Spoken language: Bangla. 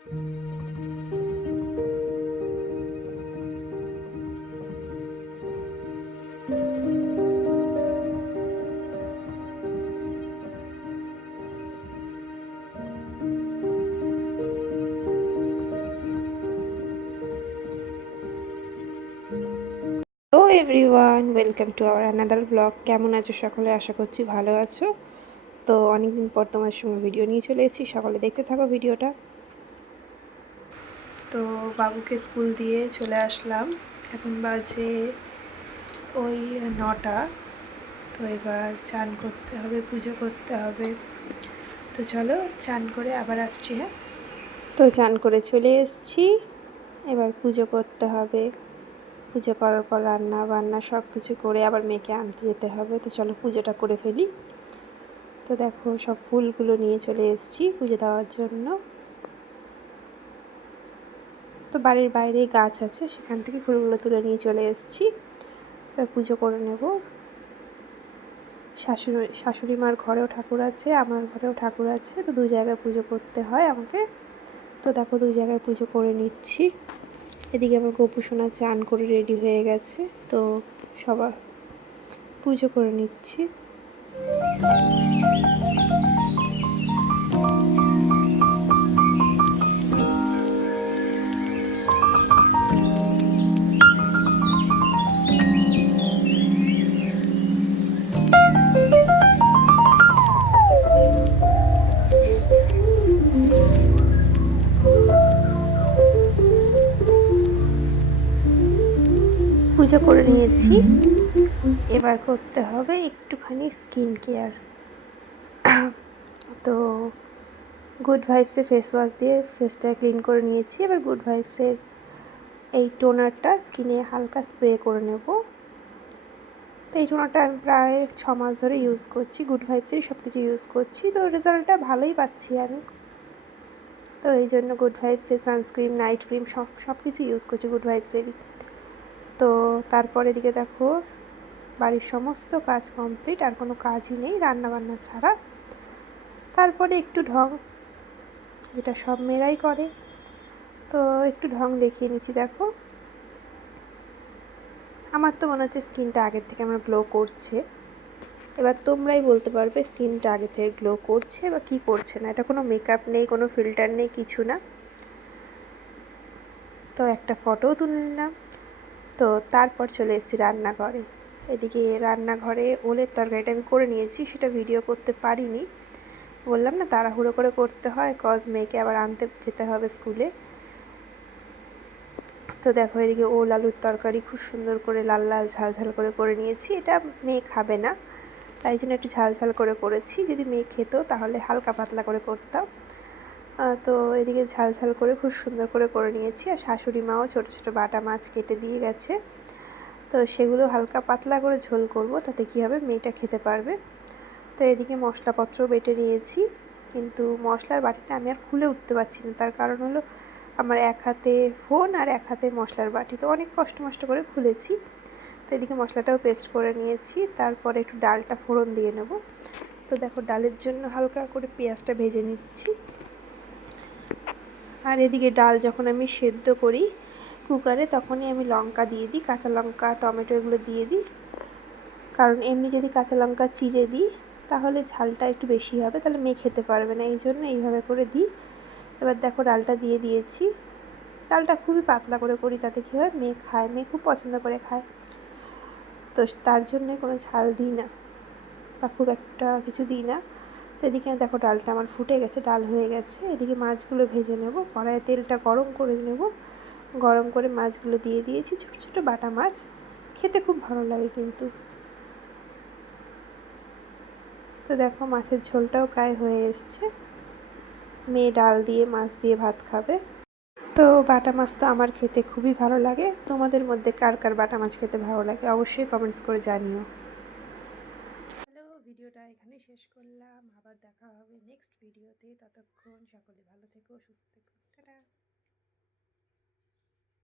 Hello everyone, welcome to our another blog. কেমন আছো সকলে? আশা করছি ভালো আছো। তো অনেকদিন পর তোমার সঙ্গে ভিডিও নিয়ে চলে এসেছি, সকলে দেখতে থাকো ভিডিওটা। তো বাবুকে স্কুল দিয়ে চলে আসলাম, এখন বাজে ওই 9টা। তো এবার চান করতে হবে, পুজো করতে হবে। তো চলো চান করে আবার আসছি। হ্যাঁ, তো চান করে চলে এসেছি, এবার পুজো করতে হবে। পুজো করার পর রান্না বান্না সব কিছু করে আবার মেয়েকে আনতে যেতে হবে। তো চলো পুজোটা করে ফেলি। তো দেখো সব ফুলগুলো নিয়ে চলে এসেছি পুজো দেওয়ার জন্য। তো বাড়ির বাইরেই গাছ আছে, সেখান থেকে ফুলগুলো তুলে নিয়ে চলে এসেছি। এবার পুজো করে নেব। শাশুড়ি মার ঘরেও ঠাকুর আছে, আমার ঘরেও ঠাকুর আছে, তো দুই জায়গায় পুজো করতে হয় আমাকে। তো দেখো দুই জায়গায় পুজো করে নিচ্ছি। এদিকে আমার গোপু সোনা চান করে রেডি হয়ে গেছে, তো সবার পুজো করে নিচ্ছি। পুজো করে নিয়েছি, এবার করতে হবে একটুখানি স্কিন কেয়ার। তো গুড ভাইবসের ফেস ওয়াশ দিয়ে ফেসটা ক্লিন করে নিয়েছি। এবার গুড ভাইবসের এই টোনারটা স্কিনে হালকা স্প্রে করে নেব। তো এই টোনারটা আমি প্রায় 6 মাস ধরে ইউজ করছি, গুড ভাইবসেরই সব কিছু ইউজ করছি, তো রেজাল্টটা ভালোই পাচ্ছি আমি। তো এই জন্য গুড ভাইবসের সানস্ক্রিন, নাইট ক্রিম সব কিছু ইউজ করছি গুড ভাইবসেরই। তো তারপর এদিকে দেখো বাড়ির সমস্ত কাজ কমপ্লিট, আর কোনো কাজই নেই রান্নাবান্না ছাড়া। তারপরে একটু ঢং, যেটা সব মেয়েরাই করে, তো একটু ঢং দেখিয়ে নিচ্ছি। দেখো আমার তো মনে হচ্ছে স্কিনটা আগের থেকে আমার গ্লো করছে। এবার তোমরাই বলতে পারবে স্কিনটা আগে থেকে গ্লো করছে বা কী করছে না। এটা কোনো মেকআপ নেই, কোনো ফিল্টার নেই, কিছু না। তো একটা ফটোও তুলে নিলাম। তো তারপর চলে এসেছি রান্নাঘরে। এদিকে রান্নাঘরে ওলের তরকারিটা আমি করে নিয়েছি, সেটা ভিডিও করতে পারিনি। বললাম না তাড়াহুড়ো করে করতে হয়, কজ মেয়েকে আবার আনতে যেতে হবে স্কুলে। তো দেখো এদিকে ওল আলুর তরকারি খুব সুন্দর করে লাল লাল ঝাল ঝাল করে করে নিয়েছি। এটা মেয়ে খাবে না, তাই জন্য একটু ঝাল ঝাল করে করেছি। যদি মেয়ে খেত তাহলে হালকা পাতলা করে করতাম। তো এদিকে ঝাল ঝাল করে খুব সুন্দর করে করে নিয়েছি। আর শাশুড়ি মাও ছোটো ছোটো বাটা মাছ কেটে দিয়ে গেছে, তো সেগুলো হালকা পাতলা করে ঝোল করব, তাতে কী হবে মেয়েটা খেতে পারবে। তো এদিকে মশলাপত্রও বেটে নিয়েছি, কিন্তু মশলার বাটিটা আমি আর খুলে উঠতে পারছি না। তার কারণ হলো আমার এক হাতে ফোন আর এক হাতে মশলার বাটি, তো অনেক কষ্ট মষ্ট করে খুলেছি। তো এদিকে মশলাটাও পেস্ট করে নিয়েছি। তারপরে একটু ডালটা ফোড়ন দিয়ে নেব। তো দেখো ডালের জন্য হালকা করে পেঁয়াজটা ভেজে নিচ্ছি। আর এদিকে ডাল যখন আমি সেদ্ধ করি কুকারে, তখনই আমি লঙ্কা দিয়ে দিই, কাঁচা লঙ্কা টমেটো এগুলো দিয়ে দিই। কারণ এমনি যদি কাঁচা লঙ্কা চিড়ে দিই তাহলে ঝালটা একটু বেশি হবে, তাহলে মেয়ে খেতে পারবে না, এই জন্য এইভাবে করে দিই। এবার দেখো ডালটা দিয়ে দিয়েছি। ডালটা খুবই পাতলা করে করি, তাতে কী হয় মেয়ে খায়, মেয়ে খুব পছন্দ করে খায়। তো তার জন্যে কোনো ঝাল দিই না বা খুব একটা কিছু দিই না। তো এদিকে দেখো ডালটা আমার ফুটে গেছে, ডাল হয়ে গেছে। এদিকে মাছগুলো ভেজে নেব, কড়াইয়ে তেলটা গরম করে নেব। গরম করে মাছগুলো দিয়ে দিয়েছি, ছোটো ছোটো বাটা মাছ, খেতে খুব ভালো লাগে কিন্তু। তো দেখো মাছের ঝোলটাও প্রায় হয়ে এসছে, মেয়ে ডাল দিয়ে মাছ দিয়ে ভাত খাবে। তো বাটা মাছ তো আমার খেতে খুবই ভালো লাগে। তোমাদের মধ্যে কার কার বাটা মাছ খেতে ভালো লাগে অবশ্যই কমেন্টস করে জানিও। হ্যালো, ভিডিওটা এখানেই শেষ করলাম, আবার দেখা হবে নেক্সট ভিডিওতে। ততক্ষণ সকলে ভালো থেকো, সুস্থ থেকো, টাটা।